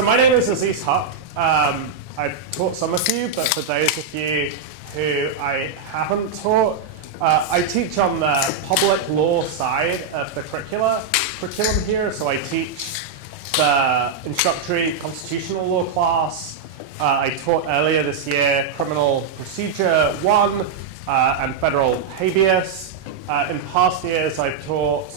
So my name is Aziz Z. I've taught some of you, but for those of you who I haven't taught, I teach on the public law side of the curriculum here. So I teach the introductory constitutional law class. I taught earlier this year criminal procedure 1 and federal habeas. In past years, I've taught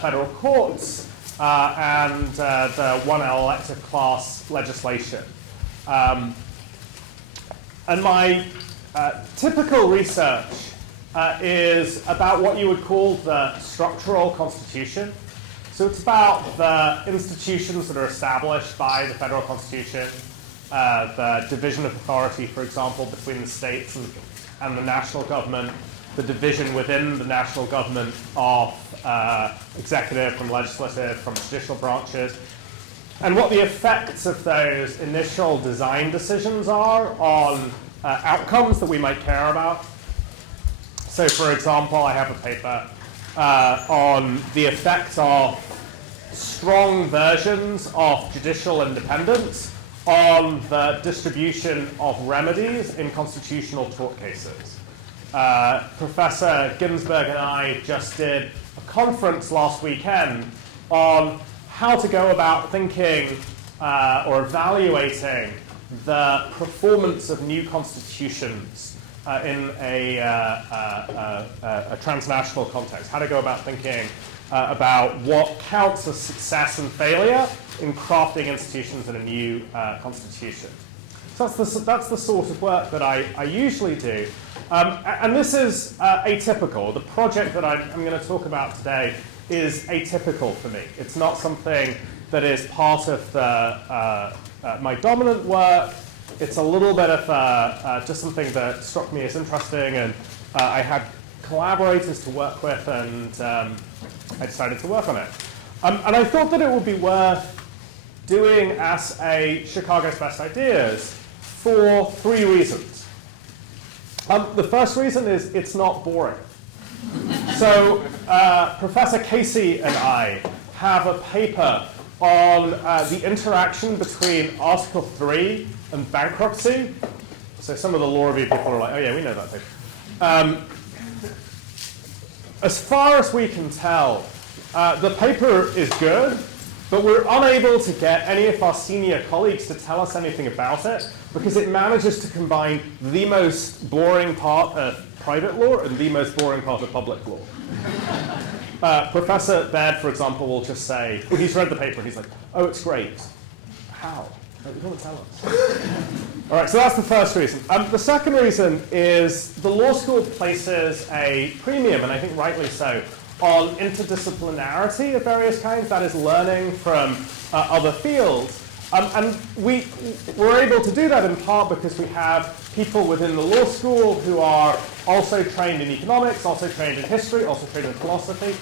federal courts and the 1L elective class legislation. And my typical research is about what you would call the structural constitution. So it's about the institutions that are established by the federal constitution, the division of authority, for example, between the states and the national government, the division within the national government of executive from legislative, from judicial branches, and what the effects of those initial design decisions are on outcomes that we might care about. So, for example, I have a paper on the effect of strong versions of judicial independence on the distribution of remedies in constitutional tort cases. Professor Ginsburg and I just did a conference last weekend on how to go about thinking or evaluating the performance of new constitutions in a transnational context, how to go about thinking about what counts as success and failure in crafting institutions in a new constitution. So that's the sort of work that I usually do. And this is atypical. The project that I'm going to talk about today is atypical for me. It's not something that is part of my dominant work. It's a little bit of just something that struck me as interesting, and I had collaborators to work with, and I decided to work on it. And I thought that it would be worth doing as a Chicago's Best Ideas for 3 reasons. The first reason is it's not boring. So Professor Casey and I have a paper on the interaction between Article 3 and bankruptcy. So some of the law review people are like, oh yeah, we know that paper. As far as we can tell, the paper is good, but we're unable to get any of our senior colleagues to tell us anything about it because it manages to combine the most boring part of private law and the most boring part of public law. Professor Baird, for example, will just say, well, he's read the paper and he's like, oh, it's great. How? You don't tell us. All right, so that's the first reason. The second reason is the law school places a premium, and I think rightly so, on interdisciplinarity of various kinds, that is learning from other fields. And we're able to do that in part because we have people within the law school who are also trained in economics, also trained in history, also trained in philosophy.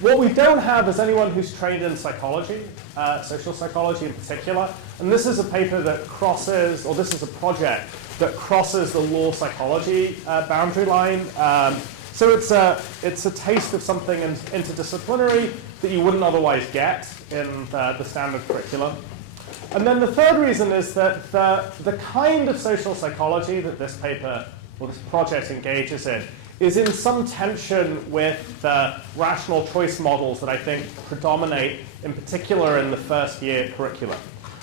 What we don't have is anyone who's trained in psychology, social psychology in particular. And this is a paper that crosses, or this is a project that crosses the law psychology boundary line. So it's a taste of something interdisciplinary that you wouldn't otherwise get in the standard curriculum. And then the third reason is that the kind of social psychology that this paper or this project engages in is in some tension with the rational choice models that I think predominate, in particular in the first year curriculum.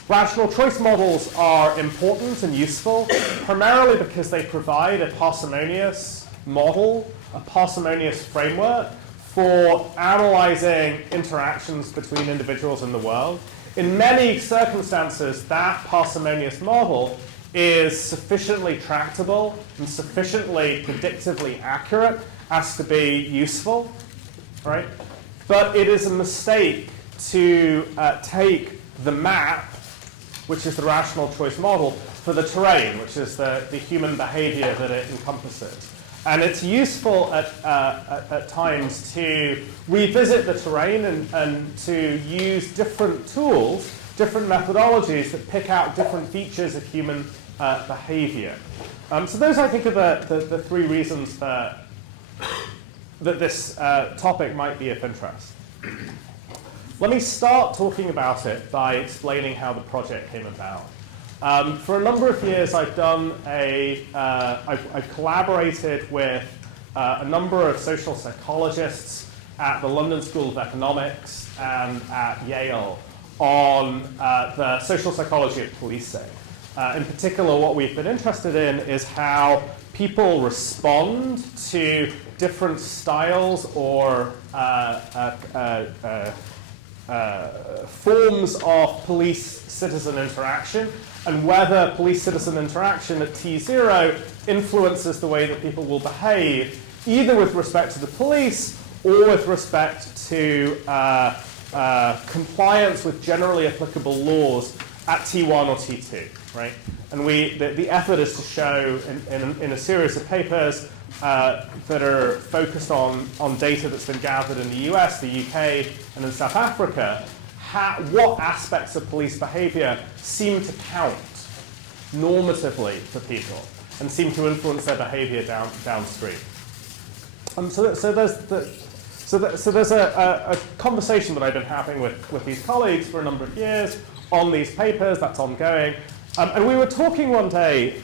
Rational choice models are important and useful, primarily because they provide a parsimonious model, a parsimonious framework for analyzing interactions between individuals in the world. In many circumstances, that parsimonious model is sufficiently tractable and sufficiently predictively accurate as to be useful, right? But it is a mistake to take the map, which is the rational choice model, for the terrain, which is the human behavior that it encompasses. And it's useful at times to revisit the terrain and to use different tools, different methodologies that pick out different features of human behavior. So those, I think, are the 3 reasons that this topic might be of interest. Let me start talking about it by explaining how the project came about. For a number of years, I've collaborated with a number of social psychologists at the London School of Economics and at Yale on the social psychology of policing. In particular, what we've been interested in is how people respond to different styles or forms of police-citizen interaction, and whether police-citizen interaction at T0 influences the way that people will behave, either with respect to the police or with respect to compliance with generally applicable laws at T1 or T2, right? And the effort is to show in a series of papers that are focused on data that's been gathered in the US, the UK, and in South Africa, what aspects of police behavior seem to count normatively for people and seem to influence their behavior downstream. So there's a conversation that I've been having with these colleagues for a number of years on these papers. That's ongoing. And we were talking one day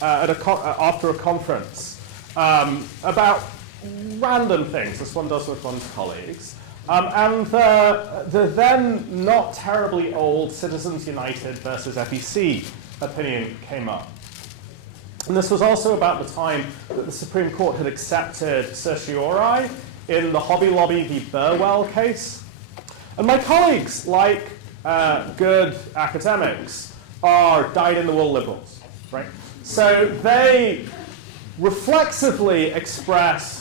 after a conference about random things, as one does with one's colleagues. And the then not terribly old Citizens United versus FEC opinion came up. And this was also about the time that the Supreme Court had accepted certiorari in the Hobby Lobby v. Burwell case. And my colleagues, like good academics, are dyed-in-the-wool liberals, right? So they reflexively expressed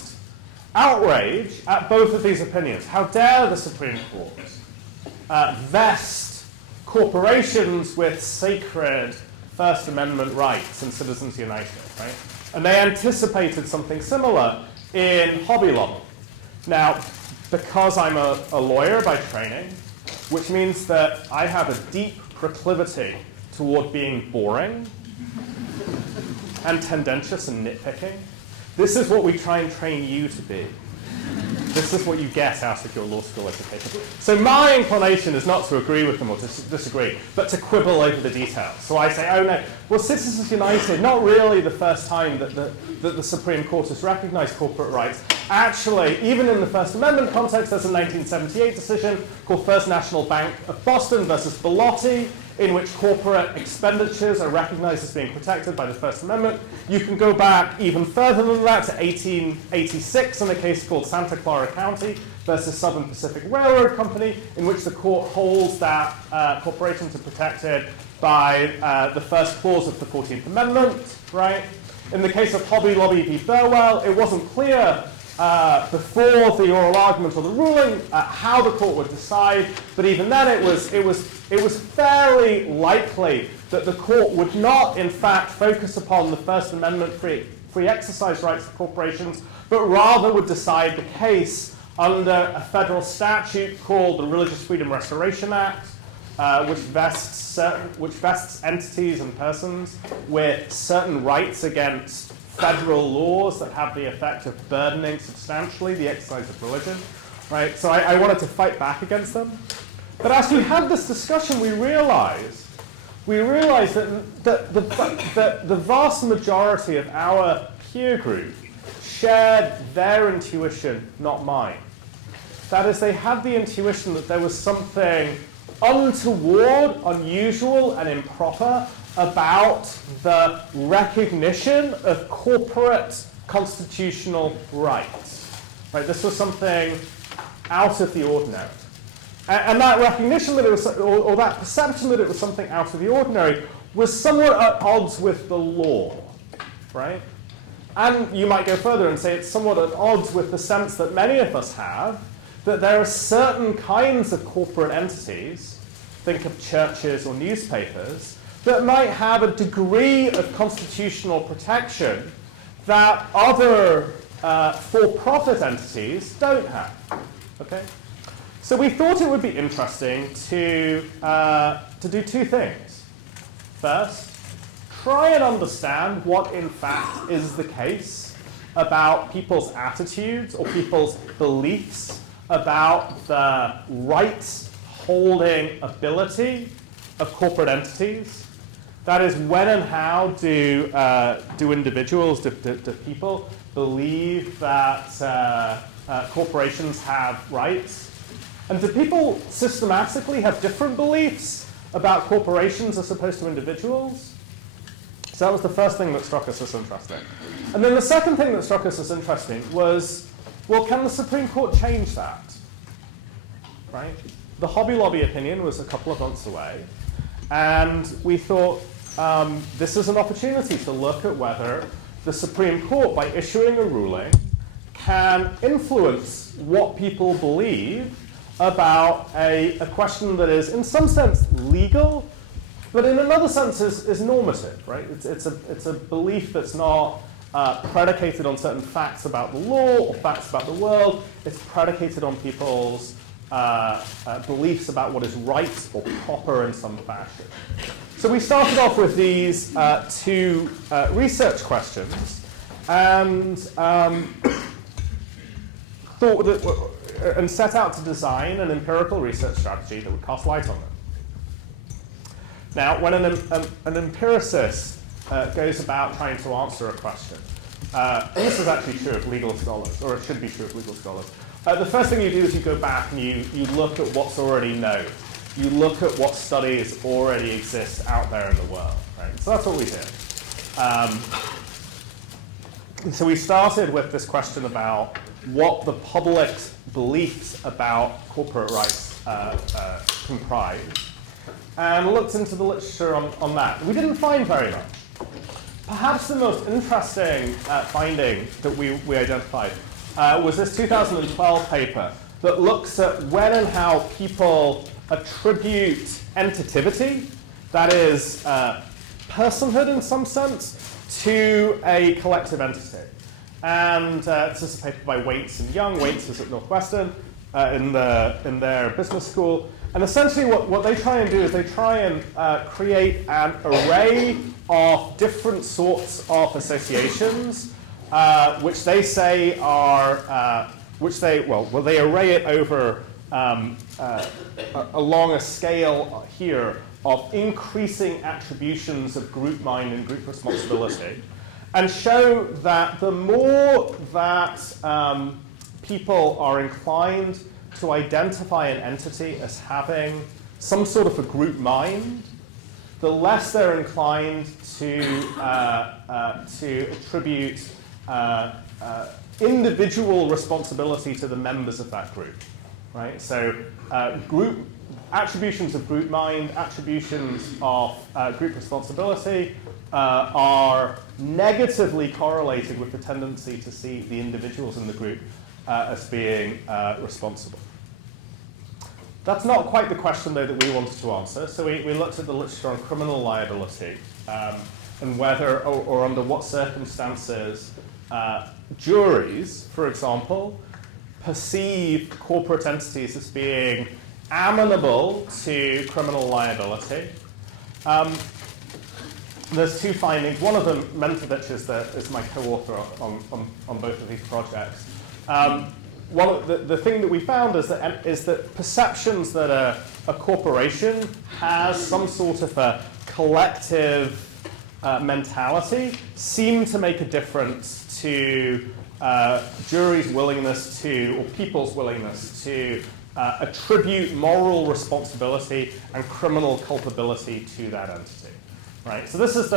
outrage at both of these opinions. How dare the Supreme Court vest corporations with sacred First Amendment rights in Citizens United, right? And they anticipated something similar in Hobby Lobby. Now, because I'm a lawyer by training, which means that I have a deep proclivity toward being boring and tendentious and nitpicking, this is what we try and train you to be. This is what you get out of your law school education. So my inclination is not to agree with them or to disagree, but to quibble over the details. So I say, oh no, well, Citizens United, not really the first time that the Supreme Court has recognized corporate rights. Actually, even in the First Amendment context, there's a 1978 decision called First National Bank of Boston versus Bellotti, in which corporate expenditures are recognized as being protected by the First Amendment. You can go back even further than that to 1886 in a case called Santa Clara County versus Southern Pacific Railroad Company, in which the court holds that corporations are protected by the first clause of the 14th Amendment, right? In the case of Hobby Lobby v. Burwell, it wasn't clear before the oral argument or the ruling how the court would decide, but even then it was fairly likely that the court would not, in fact, focus upon the First Amendment free exercise rights of corporations, but rather would decide the case under a federal statute called the Religious Freedom Restoration Act, which vests entities and persons with certain rights against federal laws that have the effect of burdening substantially the exercise of religion, right? So I wanted to fight back against them. But as we had this discussion, we realized that the vast majority of our peer group shared their intuition, not mine. That is, they had the intuition that there was something untoward, unusual, and improper about the recognition of corporate constitutional rights. Right? This was something out of the ordinary. And that recognition that it was, or that perception that it was something out of the ordinary, was somewhat at odds with the law, right? And you might go further and say it's somewhat at odds with the sense that many of us have, that there are certain kinds of corporate entities, think of churches or newspapers, that might have a degree of constitutional protection that other for-profit entities don't have. Okay? So we thought it would be interesting to do two things. First, try and understand what in fact is the case about people's attitudes or people's beliefs about the rights-holding ability of corporate entities. That is, when and how do individuals, do people believe that corporations have rights? And do people systematically have different beliefs about corporations as opposed to individuals? So that was the first thing that struck us as interesting. And then the second thing that struck us as interesting was, well, can the Supreme Court change that? Right? The Hobby Lobby opinion was a couple of months away, and we thought this is an opportunity to look at whether the Supreme Court, by issuing a ruling, can influence what people believe about a question that is, in some sense, legal, but in another sense is normative, right? It's a belief that's not predicated on certain facts about the law or facts about the world. It's predicated on people's beliefs about what is right or proper in some fashion. So we started off with these two research questions and thought that, and set out to design an empirical research strategy that would cast light on them. Now, when an empiricist goes about trying to answer a question, and this is actually true of legal scholars, or it should be true of legal scholars, the first thing you do is you go back and you look at what's already known. You look at what studies already exist out there in the world, right? So that's what we did. So we started with this question about what the public's beliefs about corporate rights comprise, and looked into the literature on that. We didn't find very much. Perhaps the most interesting finding that we identified was this 2012 paper that looks at when and how people attribute entativity, that is, personhood in some sense, to a collective entity. And this is a paper by Waits and Young. Waits is at Northwestern in their business school. And essentially what they try and do is they try and create an array of different sorts of associations, which they say are, they array it over along a scale here of increasing attributions of group mind and group responsibility, and show that the more that people are inclined to identify an entity as having some sort of a group mind, the less they're inclined to attribute individual responsibility to the members of that group. Right? So attributions of group mind, attributions of group responsibility are negatively correlated with the tendency to see the individuals in the group as being responsible. That's not quite the question, though, that we wanted to answer. So we looked at the literature on criminal liability and whether or under what circumstances juries, for example, perceive corporate entities as being amenable to criminal liability. There's two findings. One of them, Mentovich is my co-author on both of these projects. The thing that we found is that perceptions that a corporation has some sort of a collective mentality seem to make a difference to juries' willingness to, or people's willingness to attribute moral responsibility and criminal culpability to that entity. Right? So this is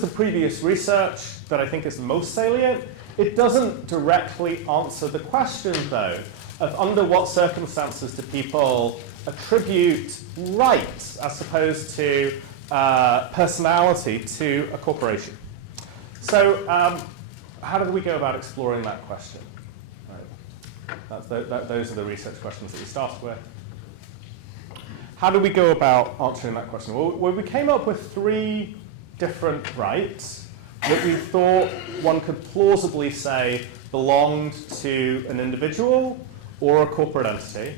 the previous research that I think is the most salient. It doesn't directly answer the question, though, of under what circumstances do people attribute rights as opposed to personality to a corporation. So how did we go about exploring that question? Right. Those are the research questions that we started with. How did we go about answering that question? Well, we came up with three different rights that we thought one could plausibly say belonged to an individual or a corporate entity.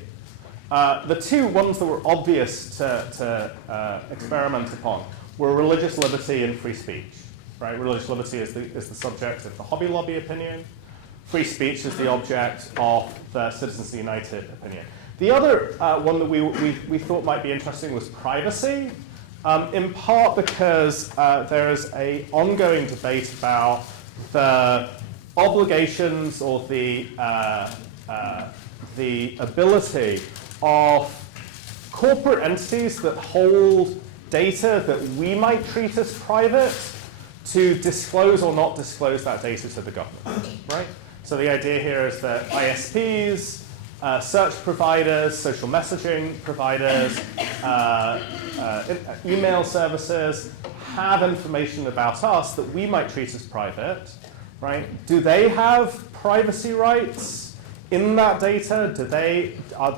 The two ones that were obvious to experiment upon were religious liberty and free speech. Right? Religious liberty is the subject of the Hobby Lobby opinion. free speech is the object of the Citizens United opinion. The other one that we thought might be interesting was privacy, in part because there is an ongoing debate about the obligations or the ability of corporate entities that hold data that we might treat as private to disclose or not disclose that data to the government, right? So the idea here is that ISPs, search providers, social messaging providers, email services have information about us that we might treat as private, right? Do they have privacy rights in that data? Are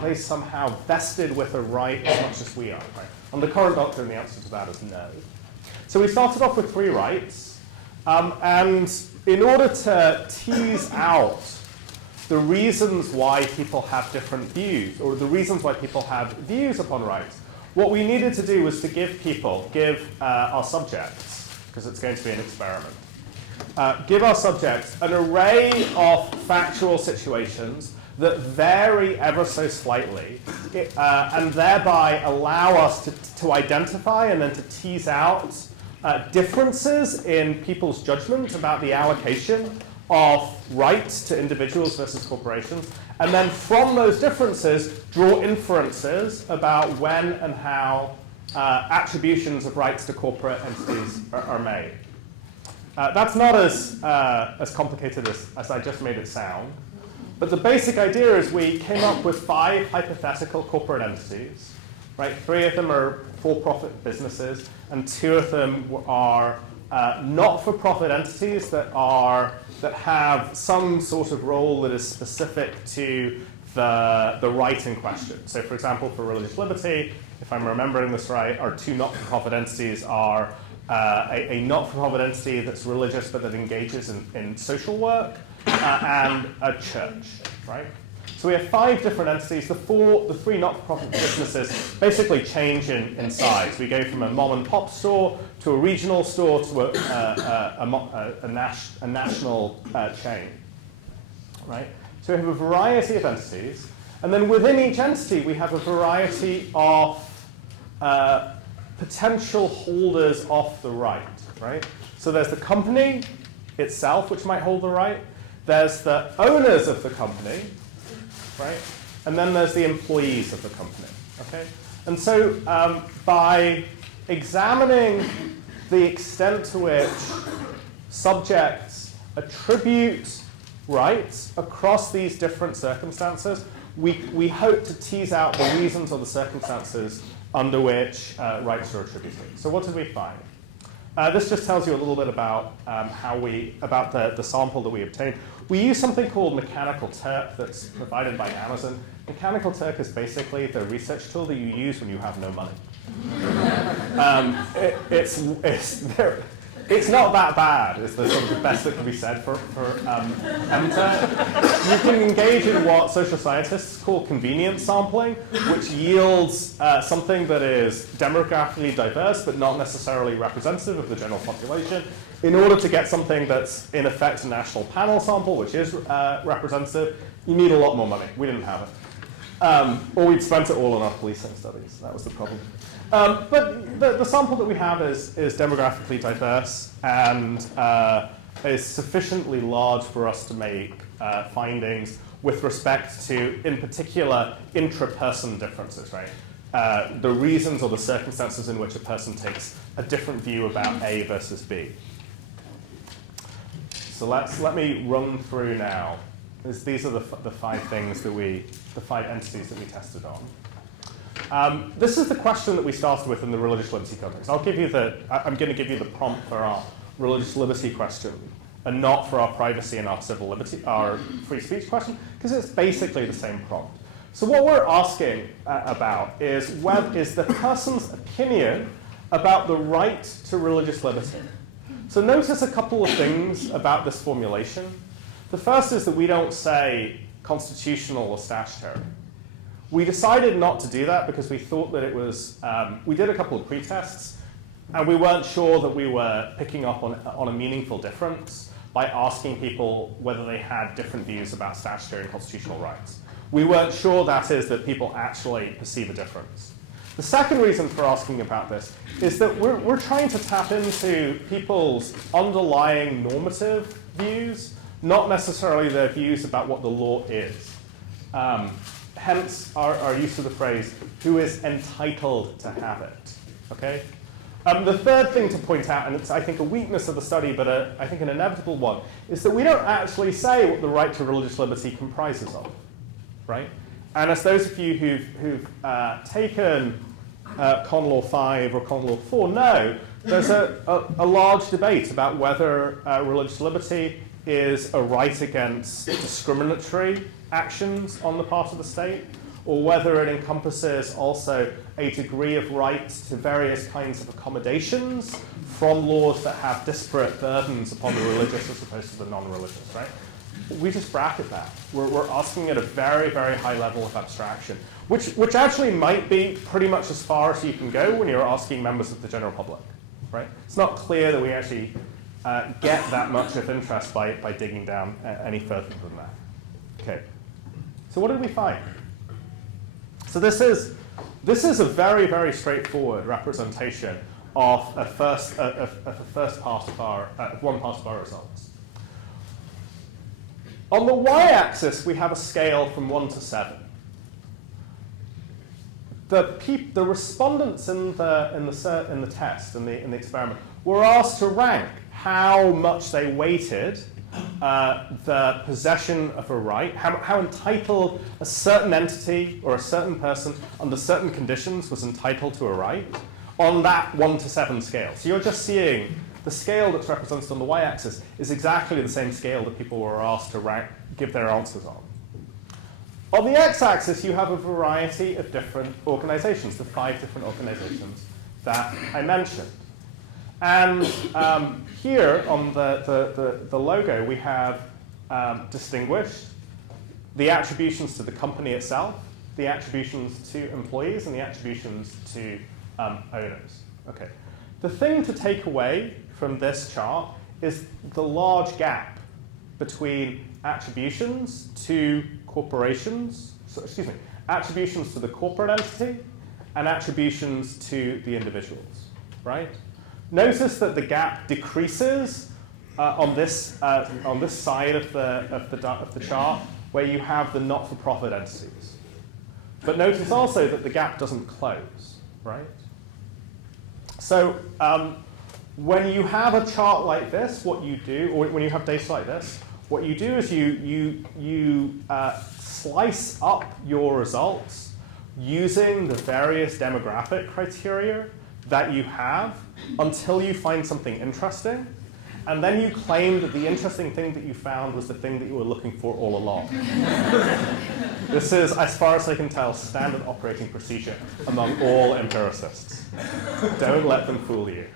they somehow vested with a right as much as we are? Right? And the current doctrine, the answer to that is no. So we started off with 3 rights, and in order to tease out the reasons why people have different views, or the reasons why people have views upon rights, what we needed to do was to give our subjects, because it's going to be an experiment, give our subjects an array of factual situations that vary ever so slightly, and thereby allow us to identify and then to tease out differences in people's judgment about the allocation of rights to individuals versus corporations, and then from those differences draw inferences about when and how attributions of rights to corporate entities are made. That's not as complicated as I just made it sound. But the basic idea is we came up with 5 hypothetical corporate entities, right? 3 of them are for-profit businesses, and 2 of them are not-for-profit entities that have some sort of role that is specific to the right in question. So, for example, for religious liberty, if I'm remembering this right, our 2 not-for-profit entities are a not-for-profit entity that's religious but that engages in social work, and a church, right? So we have 5 different entities. The 3 not-for-profit businesses basically change in size. We go from a mom-and-pop store to a regional store to a national chain, right? So we have a variety of entities, and then within each entity we have a variety of potential holders of the right, right? So there's the company itself, which might hold the right. There's the owners of the company, right? And then there's the employees of the company, okay? And so by examining the extent to which subjects attribute rights across these different circumstances, we hope to tease out the reasons or the circumstances under which rights are attributed. So what did we find? This just tells you a little bit about about the sample that we obtained. We use something called Mechanical Turk that's provided by Amazon. Mechanical Turk is basically the research tool that you use when you have no money. It's not that bad, is the sort of the best that can be said for MTurk. You can engage in what social scientists call convenience sampling, which yields something that is demographically diverse but not necessarily representative of the general population. In order to get something that's in effect a national panel sample, which is representative, you need a lot more money. We didn't have it. Or we'd spent it all on our policing studies. That was the problem. But the sample that we have is demographically diverse and is sufficiently large for us to make findings with respect to, in particular, intra-person differences, right? The reasons or the circumstances in which a person takes a different view about A versus B. So let me run through now. These are the 5 things that the 5 entities that we tested on. This is the question that we started with in the religious liberty context. I'm going to give you the prompt for our religious liberty question, and not for our privacy and our civil liberty, our free speech question, because it's basically the same prompt. So what we're asking about is the person's opinion about the right to religious liberty. So notice a couple of things about this formulation. The first is that we don't say constitutional or statutory. We decided not to do that because we thought that it was, we did a couple of pretests. And we weren't sure that we were picking up on a meaningful difference by asking people whether they had different views about statutory and constitutional rights. We weren't sure, that is, that people actually perceive a difference. The second reason for asking about this is that we're trying to tap into people's underlying normative views, not necessarily their views about what the law is. Hence our use of the phrase, who is entitled to have it, okay? The third thing to point out, and it's, I think, a weakness of the study, but I think an inevitable one, is that we don't actually say what the right to religious liberty comprises of, right? And as those of you who've taken Con Law 5 or Con Law 4 know, there's a large debate about whether religious liberty is a right against discriminatory actions on the part of the state, or whether it encompasses also a degree of right to various kinds of accommodations from laws that have disparate burdens upon the religious as opposed to the non-religious, right? We just bracket that. We're asking at a very, very high level of abstraction, which actually might be pretty much as far as you can go when you're asking members of the general public, right? It's not clear that we actually get that much of interest by digging down any further than that. Okay. So what did we find? So this is a very, very straightforward representation of one part of our results. On the y-axis, we have a scale from 1 to 7. The respondents in the test, in the experiment, were asked to rank how much they weighted the possession of a right, how entitled a certain entity or a certain person under certain conditions was entitled to a right on that 1 to 7 scale. So you're just seeing the scale that's represented on the y-axis is exactly the same scale that people were asked to give their answers on. On the x-axis, you have a variety of different organizations, the 5 different organizations that I mentioned. And here on the logo, we have distinguished the attributions to the company itself, the attributions to employees, and the attributions to owners. Okay. The thing to take away from this chart is the large gap between attributions to corporations, attributions to the corporate entity and attributions to the individuals, right? Notice that the gap decreases on this side of the chart where you have the not-for-profit entities. But notice also that the gap doesn't close, right? So when you have a chart like this, what you do, or when you have data like this, what you do is you slice up your results using the various demographic criteria that you have until you find something interesting, and then you claim that the interesting thing that you found was the thing that you were looking for all along. This is, as far as I can tell, standard operating procedure among all empiricists. Don't let them fool you.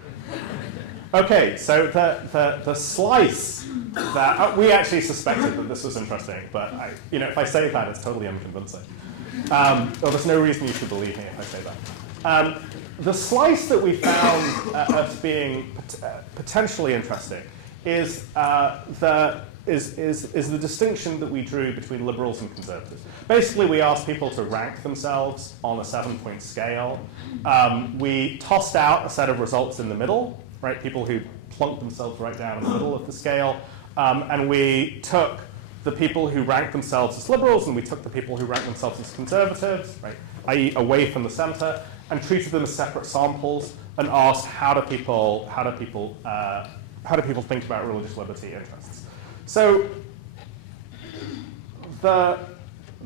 Okay, so the slice that we actually suspected that this was interesting, but if I say that, it's totally unconvincing. Well, there's no reason you should believe me if I say that. The slice that we found as being potentially interesting is the distinction that we drew between liberals and conservatives. Basically, we asked people to rank themselves on a 7-point scale. We tossed out a set of results in the middle, right? People who plunked themselves right down in the middle of the scale. And we took the people who ranked themselves as liberals, and we took the people who ranked themselves as conservatives, right, i.e. away from the center, and treated them as separate samples, and asked how do people think about religious liberty interests. So the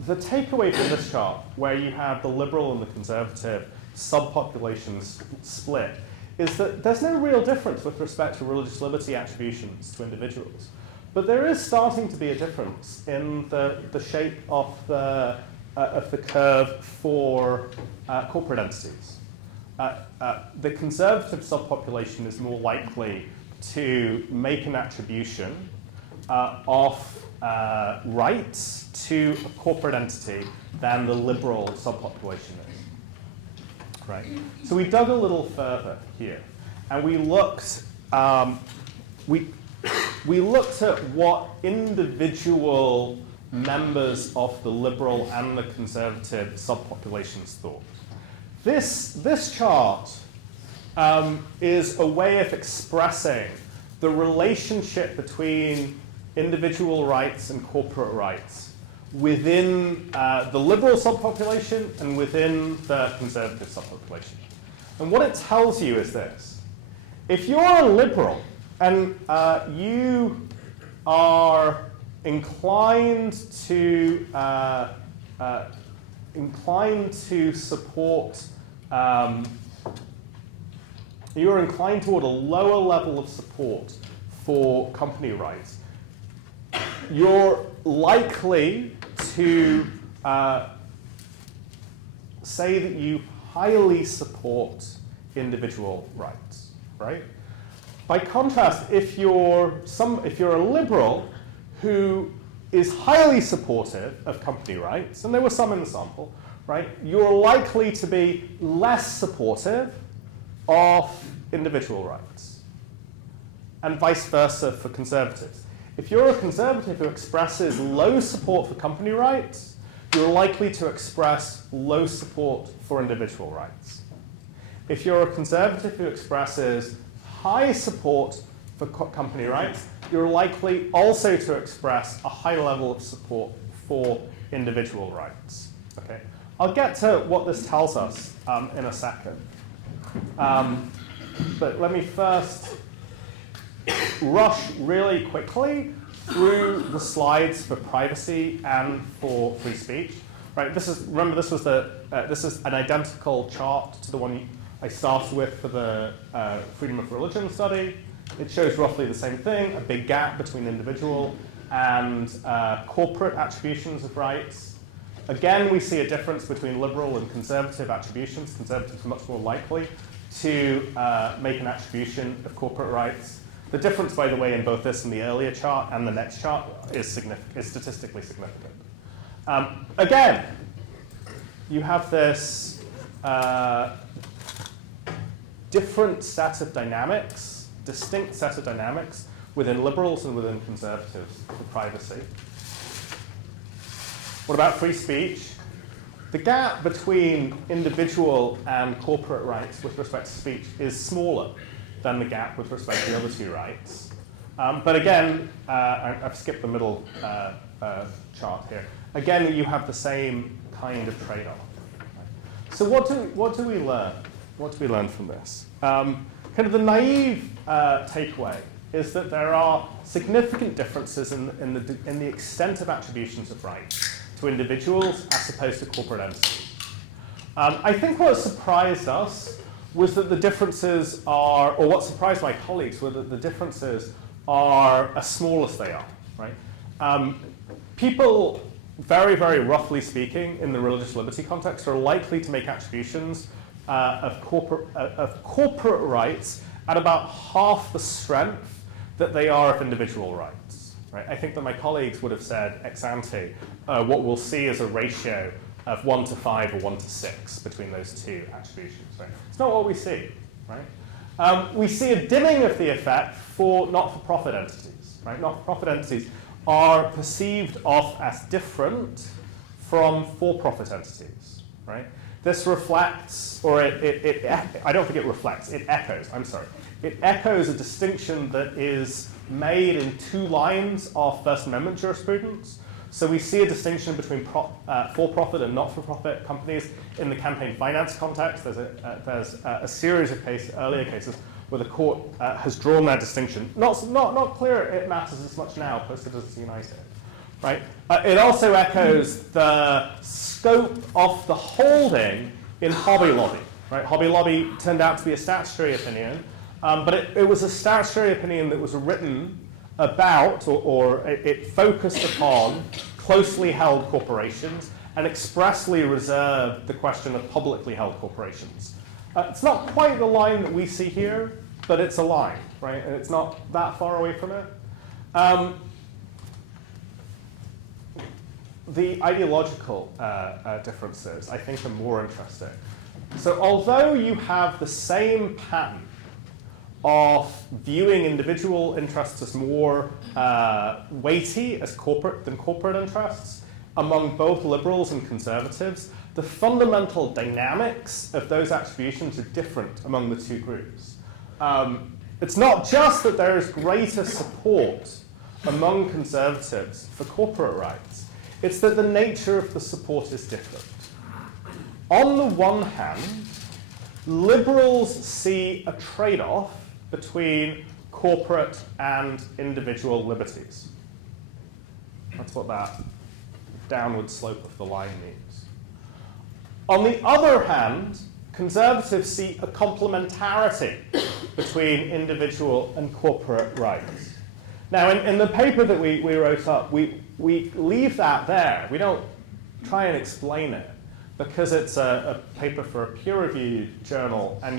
takeaway from this chart, where you have the liberal and the conservative subpopulations split, is that there's no real difference with respect to religious liberty attributions to individuals. But there is starting to be a difference in the shape of the curve for corporate entities. The conservative subpopulation is more likely to make an attribution of rights to a corporate entity than the liberal subpopulation is. Right? So we dug a little further here. and we looked we looked at what individual members of the liberal and the conservative subpopulations thought. This chart is a way of expressing the relationship between individual rights and corporate rights within the liberal subpopulation and within the conservative subpopulation. And what it tells you is this. If you're a liberal and you are inclined to support, you're inclined toward a lower level of support for company rights, you're likely to say that you highly support individual rights, right? By contrast, if you're a liberal who is highly supportive of company rights, and there were some in the sample, right, you're likely to be less supportive of individual rights, and vice versa for conservatives. If you're a conservative who expresses low support for company rights, you're likely to express low support for individual rights. If you're a conservative who expresses high support for company rights, you're likely also to express a high level of support for individual rights. Okay? I'll get to what this tells us in a second. But let me first rush really quickly through the slides for privacy and for free speech. Right? Remember, this is an identical chart to the one I started with for the freedom of religion study. It shows roughly the same thing, a big gap between individual and corporate attributions of rights. Again, we see a difference between liberal and conservative attributions. Conservatives are much more likely to make an attribution of corporate rights. The difference, by the way, in both this and the earlier chart and the next chart is statistically significant. Again, you have this different set of dynamics, distinct set of dynamics within liberals and within conservatives for privacy. What about free speech? The gap between individual and corporate rights with respect to speech is smaller than the gap with respect to the other two rights. But again, I've skipped the middle chart here. Again, you have the same kind of trade-off. So what do we learn? What do we learn from this? Kind of the naive takeaway is that there are significant differences in the extent of attributions of rights to individuals as opposed to corporate entities. I think what surprised us was that the differences are, or what surprised my colleagues, were that the differences are as small as they are, right? People, very, very roughly speaking, in the religious liberty context, are likely to make attributions of corporate rights at about half the strength that they are of individual rights. Right? I think that my colleagues would have said ex ante, what we'll see is a ratio of 1 to 5 or 1 to 6 between those two attributions. Right? It's not what we see. Right? We see a dimming of the effect for not-for-profit entities. Right? Not-for-profit entities are perceived of as different from for-profit entities. Right? This reflects, or I don't think it reflects, it echoes, I'm sorry. It echoes a distinction that is made in 2 lines of First Amendment jurisprudence. So we see a distinction between for-profit and not-for-profit companies in the campaign finance context. There's a series of earlier cases where the court has drawn that distinction. Not clear it matters as much now, post-Citizens United. Right? It also echoes the scope of the holding in Hobby Lobby. Right? Hobby Lobby turned out to be a statutory opinion, but it was a statutory opinion that was written about, or it focused upon, closely held corporations and expressly reserved the question of publicly held corporations. It's not quite the line that we see here, but it's a line, right? And it's not that far away from it. The ideological differences, I think, are more interesting. So although you have the same pattern of viewing individual interests as more weighty as than corporate interests among both liberals and conservatives, the fundamental dynamics of those attributions are different among the two groups. It's not just that there is greater support among conservatives for corporate rights, it's that the nature of the support is different. On the one hand, liberals see a trade-off between corporate and individual liberties. That's what that downward slope of the line means. On the other hand, conservatives see a complementarity between individual and corporate rights. Now, in the paper that we wrote up, we leave that there. We don't try and explain it, because it's a paper for a peer-reviewed journal, and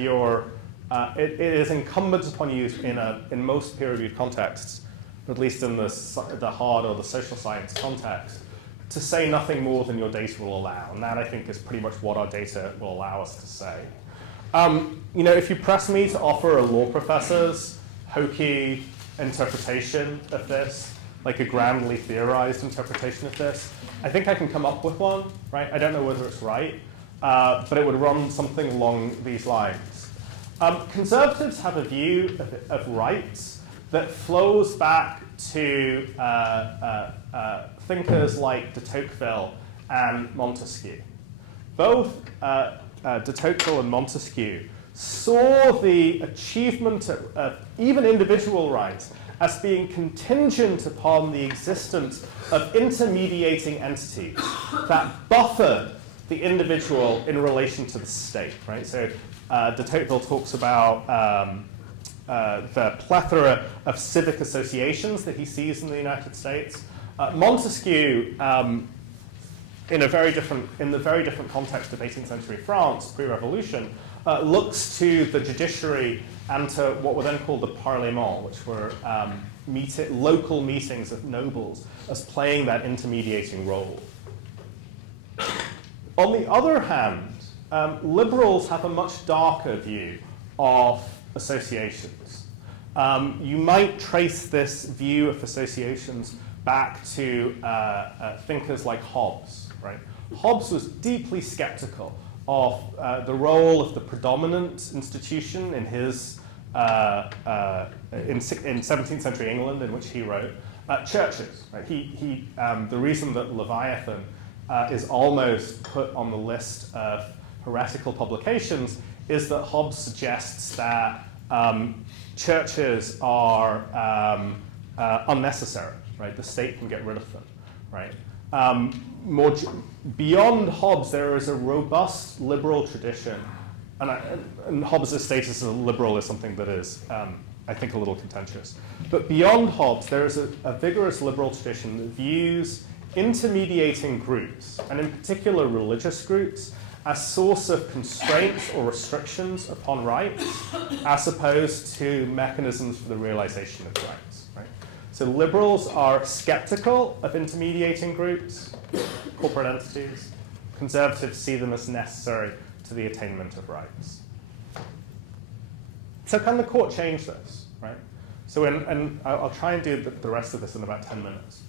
it is incumbent upon you in most peer-reviewed contexts, at least in the hard or the social science context, to say nothing more than your data will allow. And that, I think, is pretty much what our data will allow us to say. If you press me to offer a law professor's hokey interpretation of this, like a grandly theorized interpretation of this, I think I can come up with one, right? I don't know whether it's right, but it would run something along these lines. Conservatives have a view of rights that flows back to thinkers like de Tocqueville and Montesquieu. Both de Tocqueville and Montesquieu saw the achievement of even individual rights as being contingent upon the existence of intermediating entities that buffered the individual in relation to the state, right? So de Tocqueville talks about the plethora of civic associations that he sees in the United States. Montesquieu, in the very different context of 18th century France, pre-revolution, looks to the judiciary and to what were then called the Parlement, which were local meetings of nobles, as playing that intermediating role. On the other hand, liberals have a much darker view of associations. You might trace this view of associations back to thinkers like Hobbes, right? Hobbes was deeply skeptical of the role of the predominant institution in his in 17th century England, in which he wrote, churches. Right? The reason that Leviathan is almost put on the list of heretical publications is that Hobbes suggests that churches are unnecessary. Right? The state can get rid of them. Right? Beyond Hobbes, there is a robust liberal tradition, and Hobbes' status as a liberal is something that is, I think, a little contentious. But beyond Hobbes, there is a vigorous liberal tradition that views intermediating groups, and in particular religious groups, as source of constraints or restrictions upon rights, as opposed to mechanisms for the realization of rights. Right? So liberals are skeptical of intermediating groups, corporate entities. Conservatives see them as necessary to the attainment of rights. So can the court change this? Right? So I'll try and do the rest of this in about 10 minutes.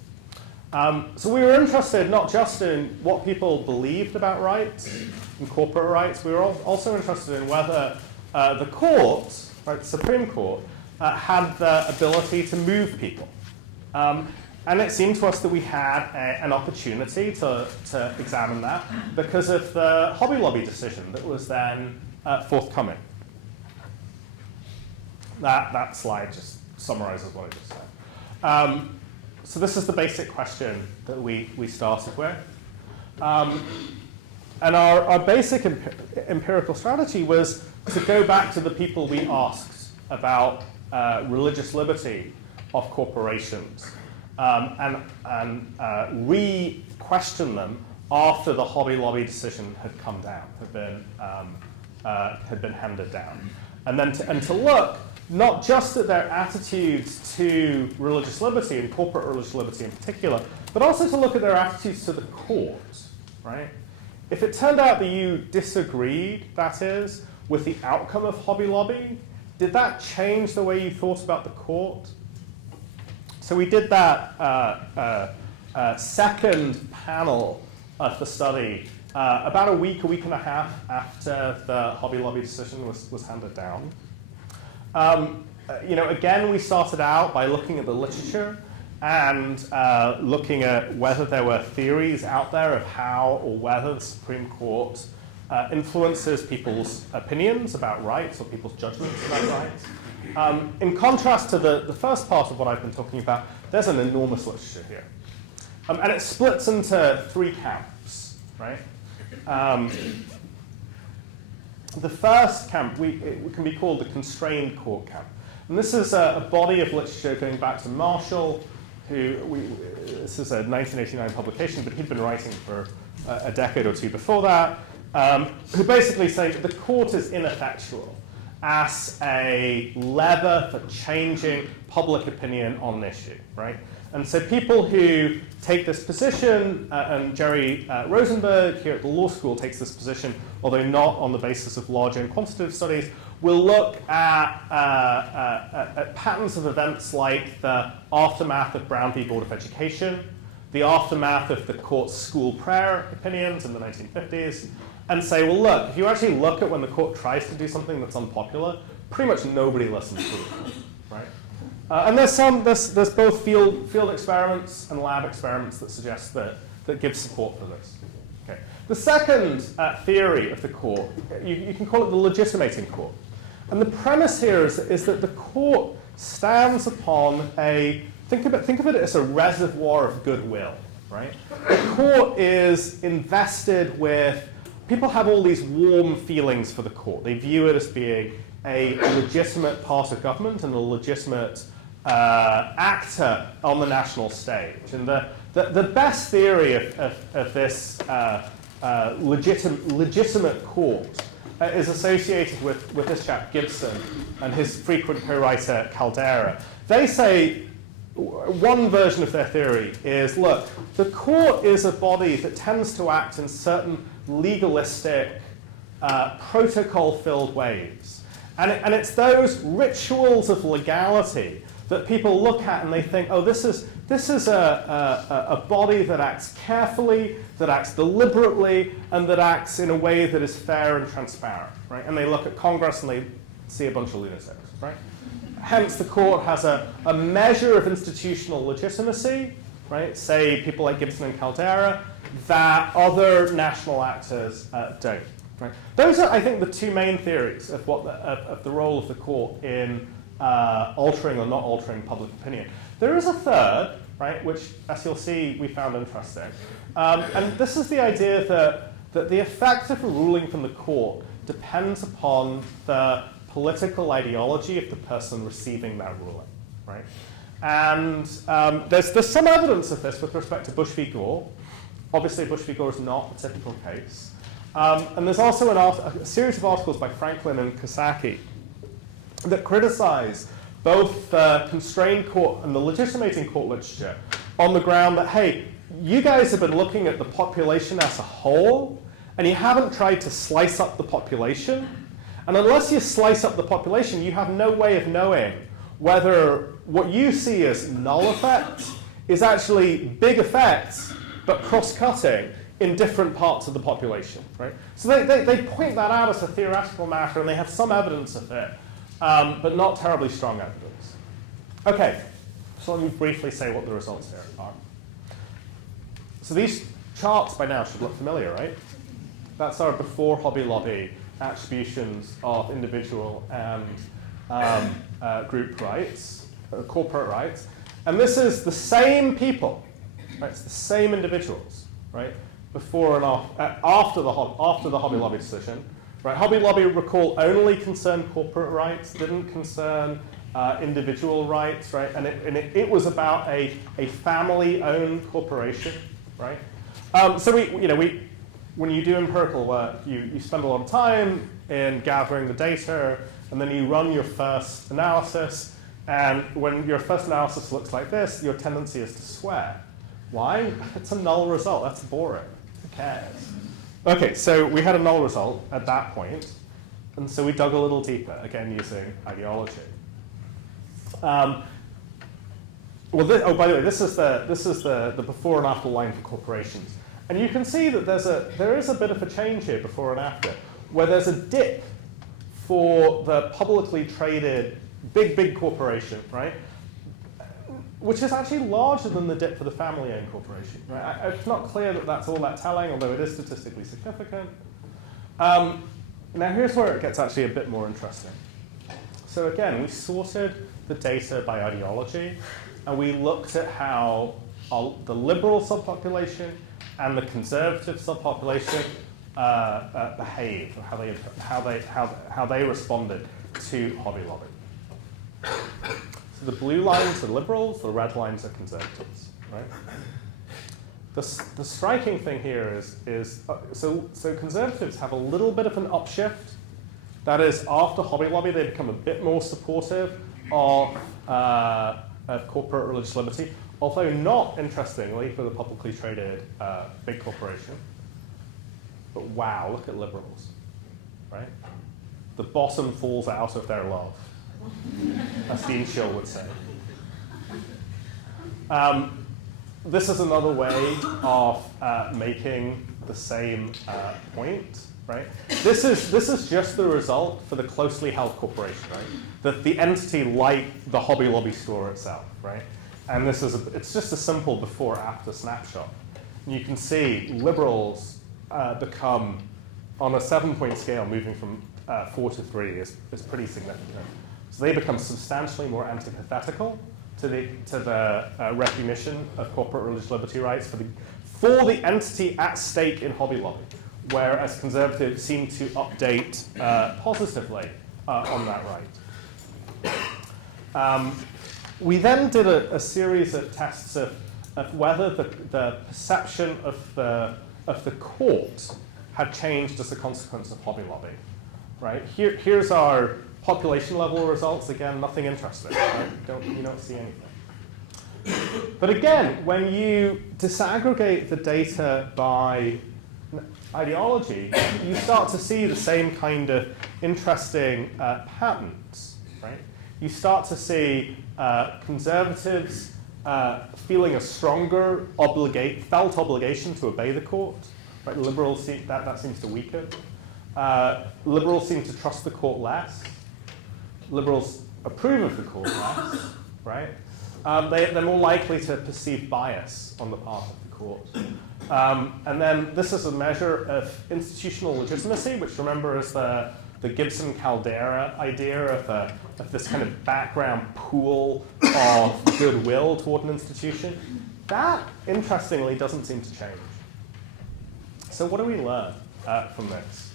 So we were interested not just in what people believed about rights and corporate rights, we were also interested in whether the court, right, the Supreme Court, had the ability to move people. And it seemed to us that we had an opportunity to examine that because of the Hobby Lobby decision that was then forthcoming. That slide just summarizes what I just said. So this is the basic question that we started with. And our basic empirical strategy was to go back to the people we asked about religious liberty of corporations and re-question them after the Hobby Lobby decision had come down, had been handed down. And to look not just at their attitudes to religious liberty and corporate religious liberty in particular, but also to look at their attitudes to the court, right? If it turned out that you disagreed, that is, with the outcome of Hobby Lobby, did that change the way you thought about the court? So we did that second panel of the study about a week and a half after the Hobby Lobby decision was handed down. Again, we started out by looking at the literature and looking at whether there were theories out there of how or whether the Supreme Court influences people's opinions about rights or people's judgments about rights. In contrast to the first part of what I've been talking about, there's an enormous literature here. And it splits into three camps, right? The first camp it can be called the constrained court camp. And this is a body of literature going back to Marshall, this is a 1989 publication, but he'd been writing for a decade or two before that, who basically say that the court is ineffectual as a lever for changing public opinion on an issue, right? And so people who take this position, and Jerry Rosenberg here at the law school takes this position, although not on the basis of large and quantitative studies, will look at patterns of events like the aftermath of Brown v. Board of Education, the aftermath of the court's school prayer opinions in the 1950s, and say, well, look, if you actually look at when the court tries to do something that's unpopular, pretty much nobody listens to it, right? And there's both field experiments and lab experiments that suggest that give support for this. Okay. The second theory of the court, you can call it the legitimating court. And the premise here is that the court stands upon think of it as a reservoir of goodwill, right? The court is invested with, people have all these warm feelings for the court. They view it as being a legitimate part of government and a legitimate actor on the national stage. And the best theory of this legitimate court is associated with this chap Gibson and his frequent co-writer Caldera. They say, one version of their theory is, look, the court is a body that tends to act in certain legalistic, protocol-filled ways. And it's those rituals of legality that people look at and they think, oh, this is a body that acts carefully, that acts deliberately, and that acts in a way that is fair and transparent, right? And they look at Congress and they see a bunch of lunatics, right? Hence, the court has a measure of institutional legitimacy, right? Say people like Gibson and Caldera, that other national actors don't. Right? Those are, I think, the two main theories of of the role of the court in altering or not altering public opinion. There is a third, right, which, as you'll see, we found interesting. And this is the idea that the effect of a ruling from the court depends upon the political ideology of the person receiving that ruling, right? And there's some evidence of this with respect to Bush v. Gore. Obviously, Bush v. Gore is not a typical case. And there's also a series of articles by Franklin and Kosaki that criticize both the constrained court and the legitimating court literature on the ground that, hey, you guys have been looking at the population as a whole, and you haven't tried to slice up the population. And unless you slice up the population, you have no way of knowing whether what you see as null effects is actually big effects, but cross-cutting in different parts of the population, right? So they point that out as a theoretical matter, and they have some evidence of it, but not terribly strong evidence. Okay, so let me briefly say what the results here are. So these charts by now should look familiar, right? That's our before Hobby Lobby attributions of individual and group rights, corporate rights. And this is the same people, right? It's the same individuals, right? Before and after the Hobby Lobby decision, right? Hobby Lobby, recall, only concerned corporate rights, didn't concern individual rights, right? And it was about a family-owned corporation, right? So when you do empirical work, you spend a lot of time in gathering the data, and then you run your first analysis. And when your first analysis looks like this, your tendency is to swear. Why? It's a null result. That's boring. Who cares? Okay, so we had a null result at that point. And so we dug a little deeper, again using ideology. Well, by the way, this is the before and after line for corporations. And you can see that there is a bit of a change here before and after, where there's a dip for the publicly traded big corporation, right? Which is actually larger than the dip for the family-owned corporation. Right? It's not clear that that's all that telling, although it is statistically significant. Now here's where it gets actually a bit more interesting. So again, we sorted the data by ideology, and we looked at how the liberal subpopulation and the conservative subpopulation behaved, or how they responded to Hobby Lobby. So the blue lines are liberals, the red lines are conservatives, right? The striking thing here is so conservatives have a little bit of an upshift. That is, after Hobby Lobby, they become a bit more supportive of corporate religious liberty, although not, interestingly, for the publicly traded big corporation. But wow, look at liberals, right? The bottom falls out of their love, as Dean Schill would say. This is another way of making the same point, right? This is just the result for the closely held corporation, right? That the entity like the Hobby Lobby store itself, right? And it's just a simple before-after snapshot. And you can see liberals become, on a 7-point scale, moving from 4 to 3 is pretty significant. So they become substantially more antithetical to the recognition of corporate religious liberty rights for the entity at stake in Hobby Lobby, whereas conservatives seem to update positively on that right. We then did a series of tests of whether the perception of the court had changed as a consequence of Hobby Lobby. Right? Here's our population level results. Again, nothing interesting. Right? You don't see anything. But again, when you disaggregate the data by ideology, you start to see the same kind of interesting patterns. Right? You start to see conservatives feeling a stronger felt obligation to obey the court. Right? Liberals that seems to weaken. Liberals seem to trust the court less. Liberals approve of the court less, right? They're more likely to perceive bias on the part of the court. And then this is a measure of institutional legitimacy, which remember is the Gibson-Caldera idea of this kind of background pool of goodwill toward an institution. That, interestingly, doesn't seem to change. So what do we learn from this?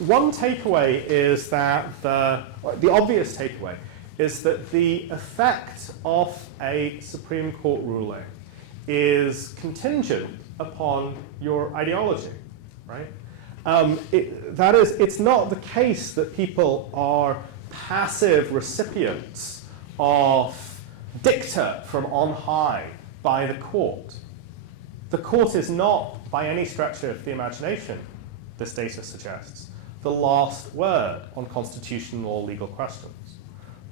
One takeaway is that the obvious takeaway is that the effect of a Supreme Court ruling is contingent upon your ideology, right? That is, it's not the case that people are passive recipients of dicta from on high by the court. The court is not, by any stretch of the imagination, this data suggests, the last word on constitutional or legal questions.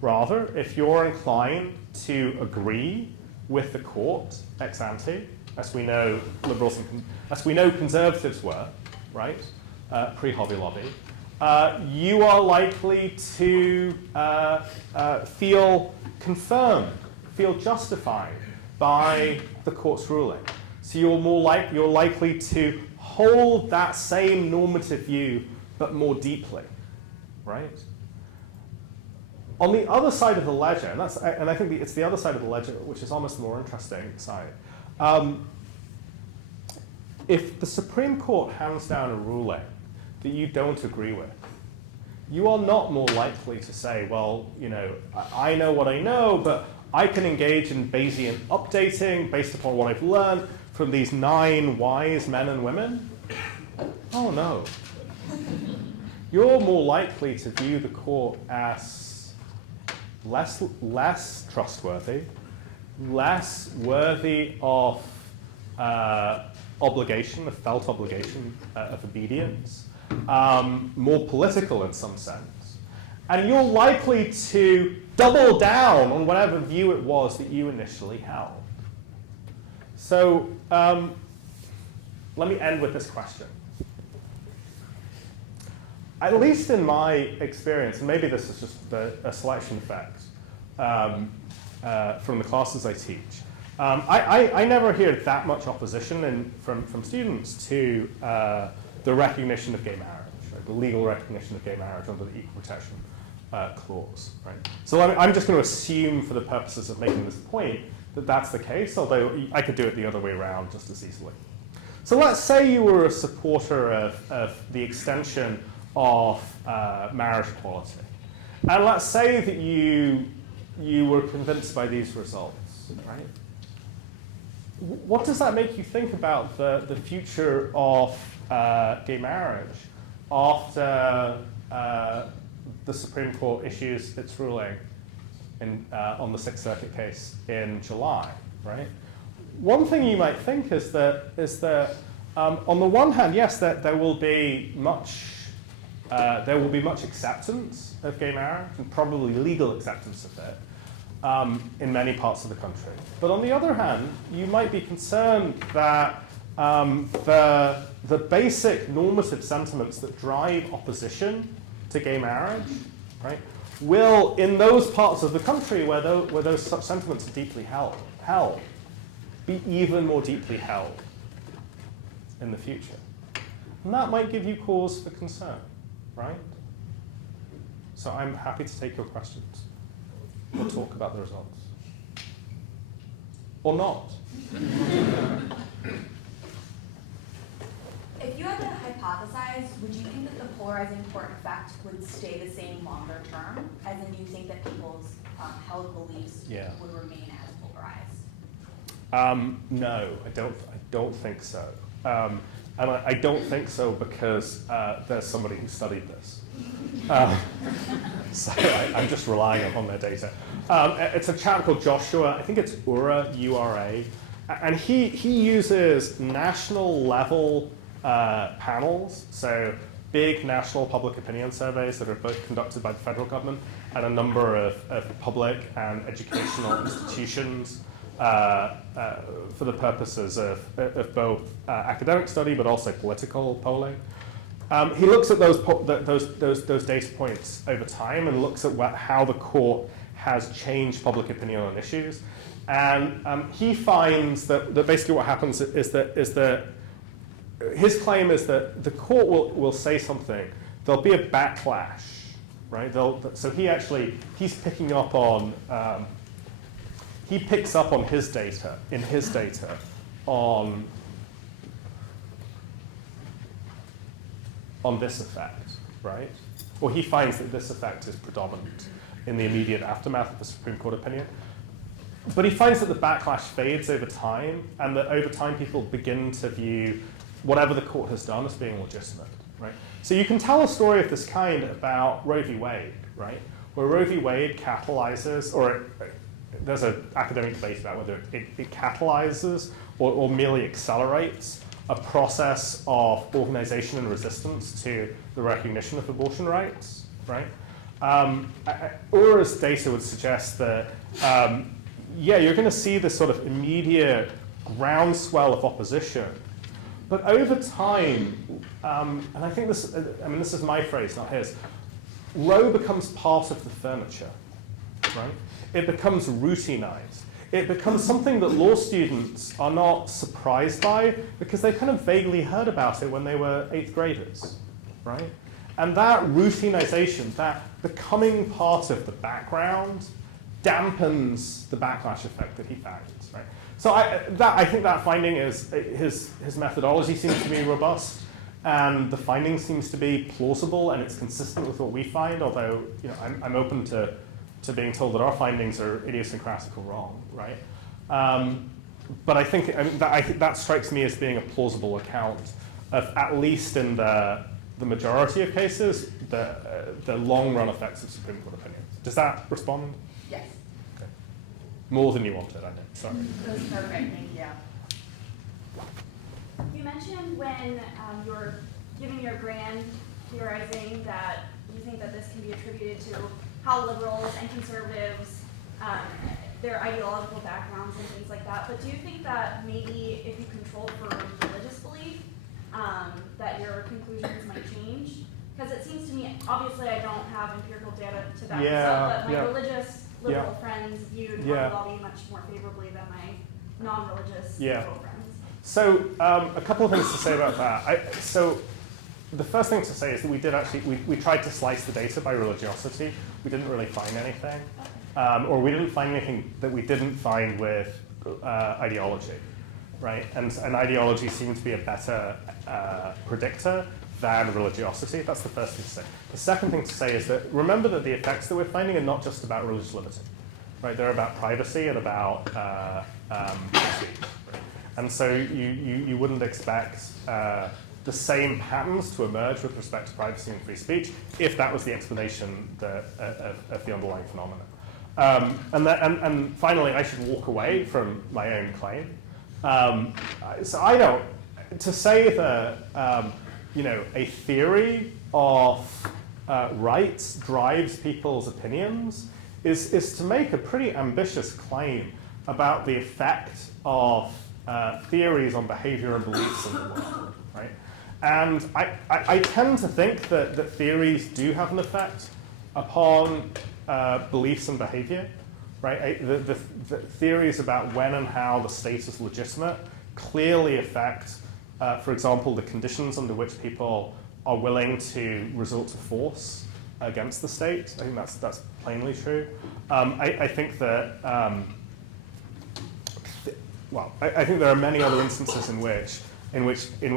Rather, if you're inclined to agree with the court ex ante, as we know conservatives were, right, pre-Hobby Lobby, you are likely to feel confirmed, feel justified by the court's ruling. So you're likely to hold that same normative view, but more deeply, right? On the other side of the ledger, and I think it's the other side of the ledger which is almost the more interesting side. If the Supreme Court hands down a ruling that you don't agree with, you are not more likely to say, well, I know what I know, but I can engage in Bayesian updating based upon what I've learned from these 9 wise men and women. Oh, no. You're more likely to view the court as less trustworthy, less worthy of obligation, of felt obligation of obedience, more political in some sense. And you're likely to double down on whatever view it was that you initially held. So let me end with this question. At least in my experience, and maybe this is just a selection effect from the classes I teach, I never hear that much opposition from students to the recognition of gay marriage, right? The legal recognition of gay marriage under the Equal Protection Clause. Right? So I'm just going to assume for the purposes of making this point that that's the case, although I could do it the other way around just as easily. So let's say you were a supporter of the extension of marriage equality. And let's say that you were convinced by these results, right? What does that make you think about the future of gay marriage after the Supreme Court issues its ruling on the Sixth Circuit case in July, right? One thing you might think is that on the one hand, yes, that there will be much acceptance of gay marriage and probably legal acceptance of it in many parts of the country. But on the other hand, you might be concerned that the basic normative sentiments that drive opposition to gay marriage, right, will, in those parts of the country where those such sentiments are deeply held, be even more deeply held in the future. And that might give you cause for concern, right? So I'm happy to take your questions or talk about the results. Or not. If you had to hypothesize, would you think that the polarizing court effect would stay the same longer term? As in, do you think that people's held beliefs would remain as polarized? No, I don't think so. And I don't think so because there's somebody who studied this. So I'm just relying on their data. It's a chap called Joshua, I think it's Ura, U-R-A, and he uses national level panels, so big national public opinion surveys that are both conducted by the federal government and a number of public and educational institutions for the purposes of both academic study but also political polling. He looks at those data points over time and looks at how the court has changed public opinion on issues. And he finds that basically what happens is that his claim is that the court will say something, there'll be a backlash, right? So he's picking up on, he picks up on his data, on this effect, right? Or he finds that this effect is predominant in the immediate aftermath of the Supreme Court opinion. But he finds that the backlash fades over time, and that over time people begin to view whatever the court has done as being legitimate, right? So you can tell a story of this kind about Roe v. Wade, right? Where Roe v. Wade catalyzes, or there's an academic debate about whether it catalyzes or merely accelerates a process of organization and resistance to the recognition of abortion rights, right? Ura's data would suggest that, you're going to see this sort of immediate groundswell of opposition. But over time, and I think this is my phrase, not his, Roe becomes part of the furniture, right? It becomes routinized. It becomes something that law students are not surprised by because they kind of vaguely heard about it when they were 8th graders, right? And that routinization, that becoming part of the background, dampens the backlash effect that he finds, right? So I think that finding is, his methodology seems to be robust, and the finding seems to be plausible, and it's consistent with what we find, although I'm open to being told that our findings are idiosyncratic or wrong, right? But I think that strikes me as being a plausible account of, at least in the majority of cases, the long-run effects of Supreme Court opinions. Does that respond? Yes. Okay. More than you wanted, I know. Sorry. That was perfect, thank you. You mentioned when you're given your grand theorizing that you think that this can be attributed to how liberals and conservatives, their ideological backgrounds and things like that, but do you think that maybe if you controlled for religious belief, that your conclusions might change? Because it seems to me, obviously I don't have empirical data to back this up, but my religious liberal friends viewed hobby lobby much more favorably than my non-religious liberal friends. So a couple of things to say about that. So the first thing to say is that we did actually, we tried to slice the data by religiosity. We didn't really find anything. Or we didn't find anything that we didn't find with ideology, right? And ideology seemed to be a better predictor than religiosity. That's the first thing to say. The second thing to say is that remember that the effects that we're finding are not just about religious liberty, right? They're about privacy and about speech. Right? And so you wouldn't expect the same patterns to emerge with respect to privacy and free speech if that was the explanation of the underlying phenomenon. And finally, I should walk away from my own claim. So I don't, to say that a theory of rights drives people's opinions is to make a pretty ambitious claim about the effect of theories on behavior and beliefs in the world, right? And I tend to think that theories do have an effect upon beliefs and behavior, right? The theories about when and how the state is legitimate clearly affect, for example, the conditions under which people are willing to resort to force against the state. I think that's plainly true. I think that, I think there are many other instances in which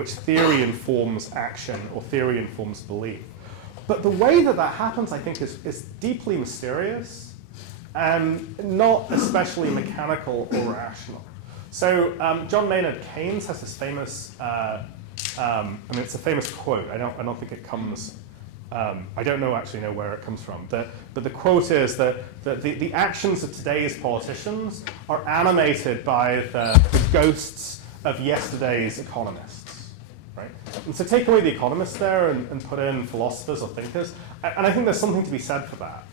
theory informs action or theory informs belief. But the way that happens, I think, is deeply mysterious and not especially mechanical or rational. So John Maynard Keynes has this famous, it's a famous quote. I don't think it comes, I don't actually know where it comes from. But the quote is that the actions of today's politicians are animated by the ghosts of yesterday's economists, right? And so take away the economists there and put in philosophers or thinkers. And I think there's something to be said for that.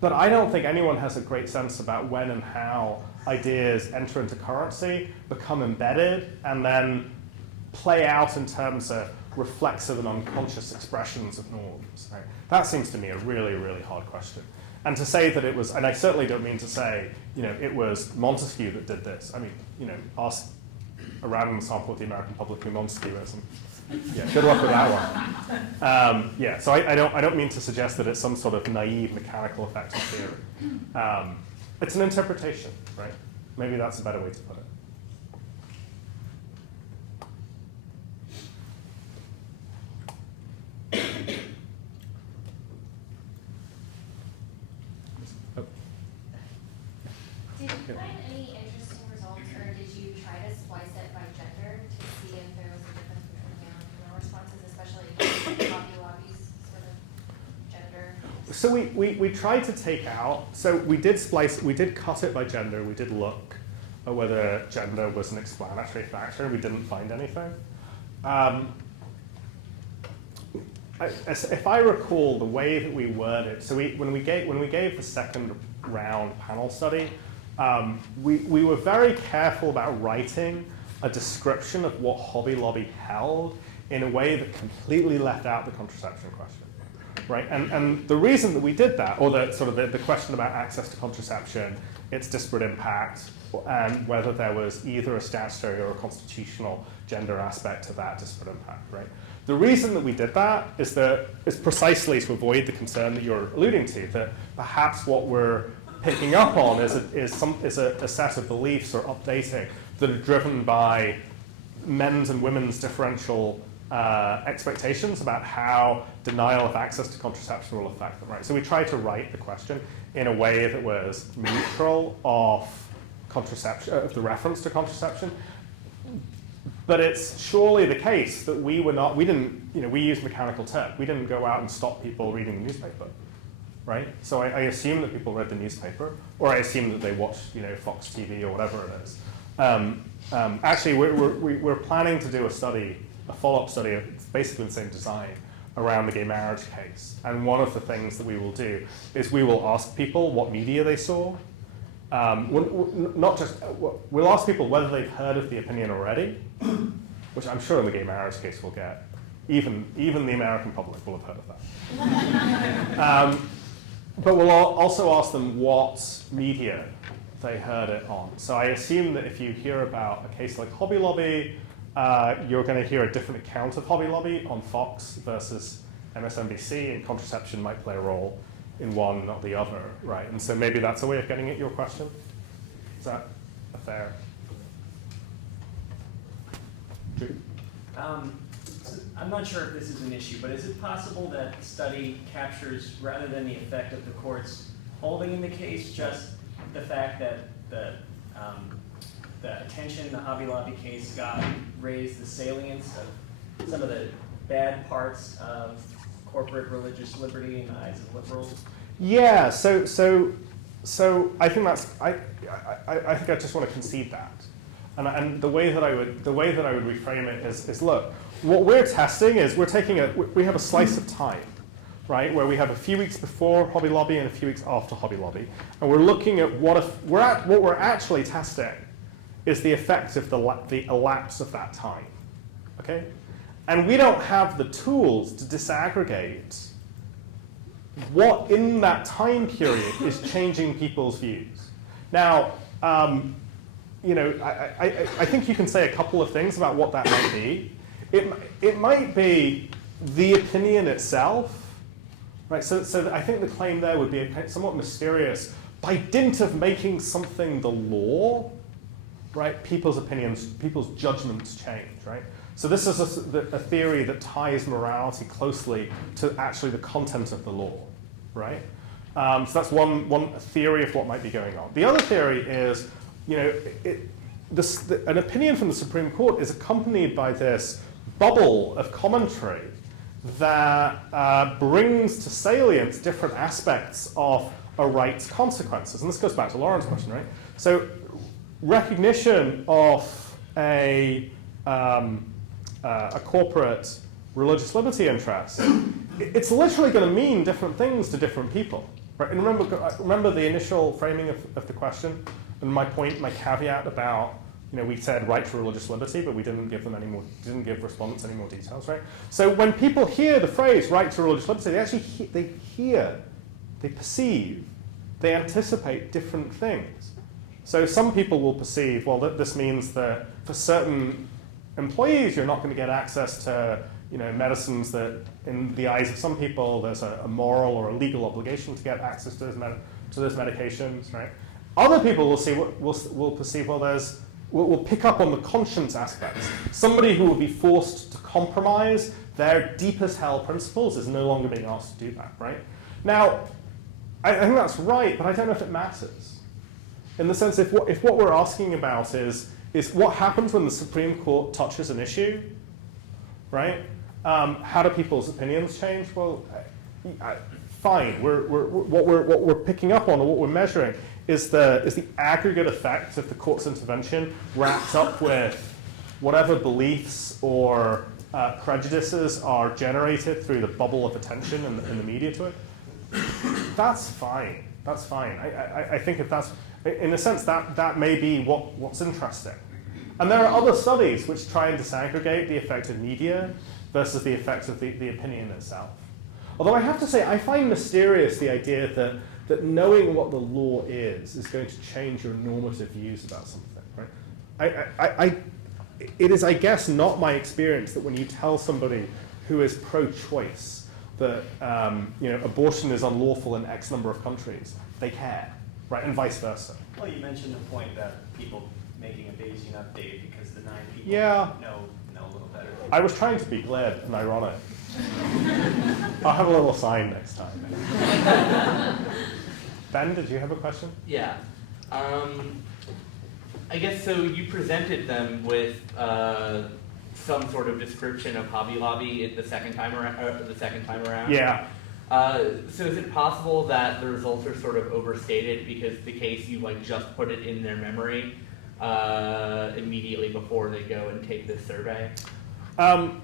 But I don't think anyone has a great sense about when and how ideas enter into currency, become embedded, and then play out in terms of reflexive and unconscious expressions of norms. Right? That seems to me a really, really hard question. And to say that it was, and I certainly don't mean to say, it was Montesquieu that did this. I mean, ask a random sample of the American public who Montesquieu is, and good luck with that one. So I don't mean to suggest that it's some sort of naive mechanical effect of theory. It's an interpretation, right? Maybe that's a better way to put it. Did you find any interesting results, or did you try to splice it by gender to see if there was a difference between male and female responses, especially lobby's sort of gender? So we tried to take out, so we did cut it by gender, we did look at whether gender was an explanatory factor, and we didn't find anything. If I recall the way that we worded, so when we gave the second round panel study, we were very careful about writing a description of what Hobby Lobby held in a way that completely left out the contraception question, right? And the reason that we did that, or the question about access to contraception, its disparate impact, and whether there was either a statutory or a constitutional gender aspect to that disparate impact, right? The reason that we did that is precisely to avoid the concern that you're alluding to, that perhaps what we're picking up on is a set of beliefs or updating that are driven by men's and women's differential expectations about how denial of access to contraception will affect them, right? So we tried to write the question in a way that was neutral of contraception, of the reference to contraception. But it's surely the case that we used Mechanical Turk. We didn't go out and stop people reading the newspaper, right? So I assume that people read the newspaper, or I assume that they watched, Fox TV or whatever it is. Actually, we're planning to do a study a follow-up study, it's basically the same design, around the gay marriage case. And one of the things that we will do is we will ask people what media they saw. We'll ask people whether they've heard of the opinion already, which I'm sure in the gay marriage case we'll get. Even the American public will have heard of that. But we'll also ask them what media they heard it on. So I assume that if you hear about a case like Hobby Lobby, you're going to hear a different account of Hobby Lobby on Fox versus MSNBC, and contraception might play a role in one, not the other, right? And so maybe that's a way of getting at your question. Is that a fair? Drew? I'm not sure if this is an issue, but is it possible that the study captures, rather than the effect of the court's holding in the case, just the fact that the attention the Hobby Lobby case got raised the salience of some of the bad parts of corporate religious liberty in the eyes of liberals? Yeah, so I think that's I think I just want to concede that, and the way that I would reframe it is look, what we're testing is we have a slice of time, right, where we have a few weeks before Hobby Lobby and a few weeks after Hobby Lobby, and we're looking at what we're actually testing is the effect of the elapse of that time, okay, and we don't have the tools to disaggregate what in that time period is changing people's views. Now, I think you can say a couple of things about what that might be. It might be the opinion itself, right? So I think the claim there would be somewhat mysterious. By dint of making something the law, right? People's opinions, people's judgments change, right? So this is a theory that ties morality closely to actually the content of the law, right? So that's one theory of what might be going on. The other theory is, an opinion from the Supreme Court is accompanied by this bubble of commentary that brings to salience different aspects of a right's consequences. And this goes back to Lauren's question, right? So recognition of a corporate religious liberty interest, it's literally going to mean different things to different people, right? And remember the initial framing of the question, and my caveat about, we said right to religious liberty, but we didn't give respondents any more details, right? So when people hear the phrase right to religious liberty, they actually they perceive, they anticipate different things. So some people will perceive, well, this means that for certain employees, you're not going to get access to medicines that, in the eyes of some people, there's a moral or a legal obligation to get access to those medications, right? Other people will perceive, well, we'll pick up on the conscience aspects. Somebody who will be forced to compromise their deepest held principles is no longer being asked to do that, right? Now, I think that's right, but I don't know if it matters. In the sense, if what we're asking about is what happens when the Supreme Court touches an issue, right? How do people's opinions change? Well, fine. What we're picking up on, or what we're measuring, is the aggregate effect of the court's intervention wrapped up with whatever beliefs or prejudices are generated through the bubble of attention in the media to it. That's fine. That's fine. I think if that's, in a sense, that may be what's interesting. And there are other studies which try and disaggregate the effect of media versus the effect of the opinion itself. Although I have to say, I find mysterious the idea that knowing what the law is going to change your normative views about something, right? It is, I guess, not my experience that when you tell somebody who is pro-choice that abortion is unlawful in X number of countries, they care, right? And vice versa. Well, you mentioned the point that people making a Bayesian update because the 9 people know a little better. I was trying to be glib and ironic. I'll have a little sign next time. Ben, did you have a question? Yeah. I guess so. You presented them with some sort of description of Hobby Lobby the second time around. Yeah. So is it possible that the results are sort of overstated because the case you just put it in their memory immediately before they go and take this survey?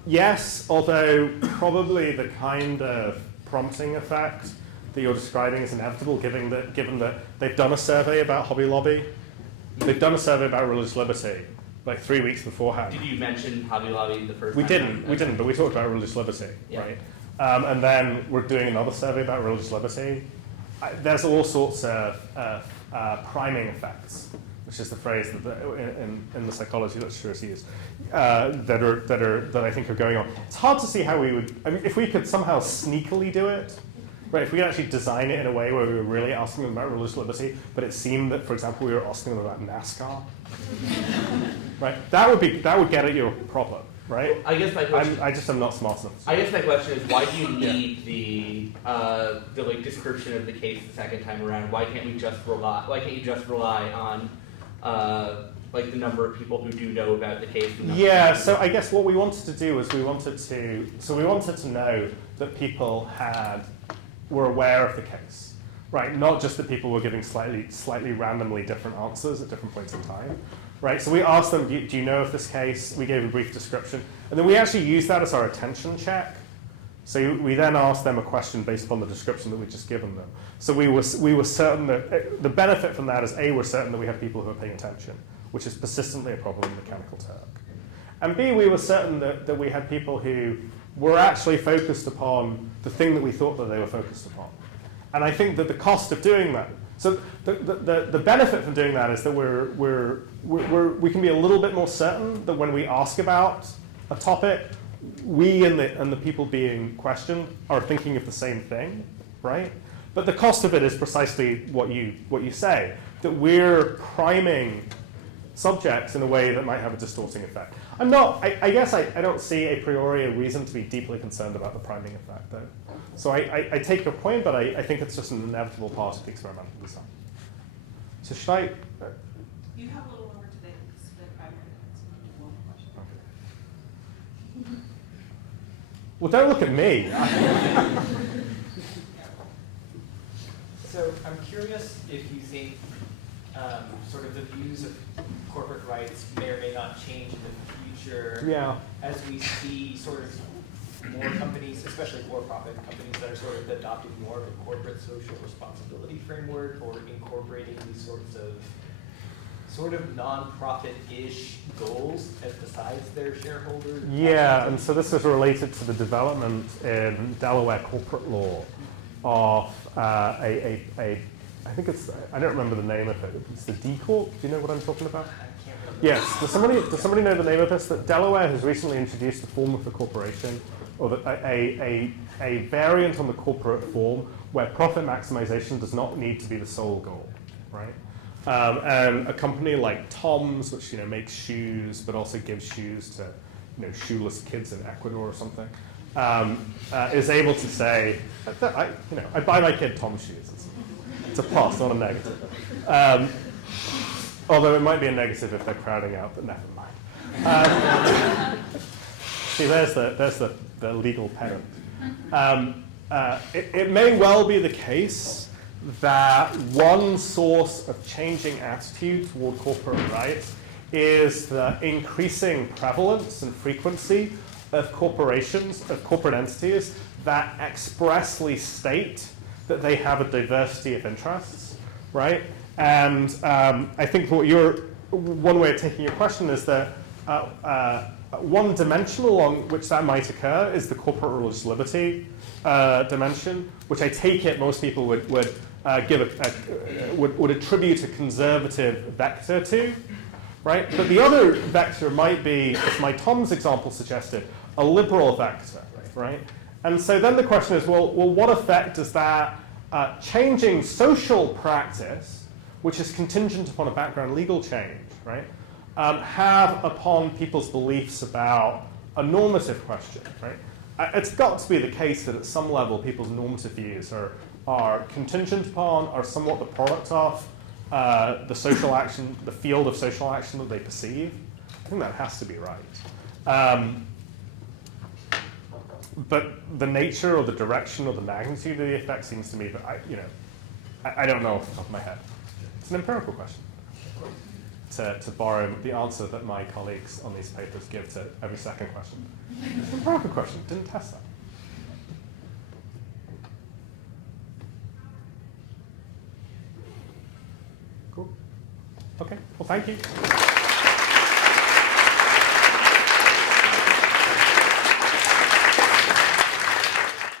Yes, although probably the kind of prompting effect that you're describing is inevitable, given that they've done a survey about Hobby Lobby. They've done a survey about religious liberty, like 3 weeks beforehand. Did you mention Hobby Lobby the first We time? didn't, but we talked about religious liberty, Yeah. right? And then we're doing another survey about religious liberty. There's all sorts of priming effects, which is the phrase that in the psychology literature is used, that I think are going on. It's hard to see how we would, I mean, if we could somehow sneakily do it, right, if we could actually design it in a way where we were really asking them about religious liberty, but it seemed that, for example, we were asking them about NASCAR, right? That would get at your problem, right? I guess my question. I just am not smart enough. I guess my question is, why do you need the like description of the case the second time around? Why can't you just rely on like the number of people who do know about the case? Yeah. So I guess what we wanted to do was we wanted to know that people were aware of the case, right? Not just that people were giving slightly randomly different answers at different points in time. Right, so we asked them, do you know of this case? We gave a brief description. And then we actually used that as our attention check. So we then asked them a question based upon the description that we'd just given them. So we were certain that, the benefit from that is A, we're certain that we have people who are paying attention, which is persistently a problem in Mechanical Turk. And B, we were certain that we had people who were actually focused upon the thing that we thought that they were focused upon. And I think that the cost of doing that, so the benefit from doing that is that we can be a little bit more certain that when we ask about a topic, we and the people being questioned are thinking of the same thing, right? But the cost of it is precisely what you say, that we're priming subjects in a way that might have a distorting effect. I guess I don't see a priori a reason to be deeply concerned about the priming effect, though. So I take your point, but I think it's just an inevitable part of the experimental design. So should I? You have a little over today because we have 5 minutes. One question. Well, don't look at me. So I'm curious if you think sort of the views of corporate rights may or may not change in the future as we see sort of more companies, especially for-profit companies, that are sort of adopting more of a corporate social responsibility framework or incorporating these sorts of sort of non-profit-ish goals as besides their shareholders. Yeah, and so this is related to the development in Delaware corporate law of I think it's, I don't remember the name of it. It's the D Corp. Do you know what I'm talking about? I can't remember. Yes. Does somebody know the name of this? That Delaware has recently introduced a form of the corporation, or a variant on the corporate form where profit maximization does not need to be the sole goal, right? And a company like Tom's, which makes shoes, but also gives shoes to shoeless kids in Ecuador or something, is able to say, I buy my kid Tom's shoes. It's a plus, not a negative. Although it might be a negative if they're crowding out, but never mind. See, there's the legal parent. It may well be the case that one source of changing attitude toward corporate rights is the increasing prevalence and frequency of corporations, of corporate entities that expressly state that they have a diversity of interests, right? And I think one way of taking your question is that one dimension along which that might occur is the corporate religious liberty dimension, which I take it most people would attribute a conservative vector to, right? But the other vector might be, as my Tom's example suggested, a liberal vector, right? And so then the question is, well, what effect does that changing social practice, which is contingent upon a background legal change, right, have upon people's beliefs about a normative question, right? It's got to be the case that at some level people's normative views are contingent upon, are somewhat the product of the social action, the field of social action that they perceive. I think that has to be right. But the nature or the direction or the magnitude of the effect seems to me that I don't know off the top of my head. It's an empirical question. to borrow the answer that my colleagues on these papers give to every second question. It's a very good question. Didn't test that. Cool. Okay. Well, thank you.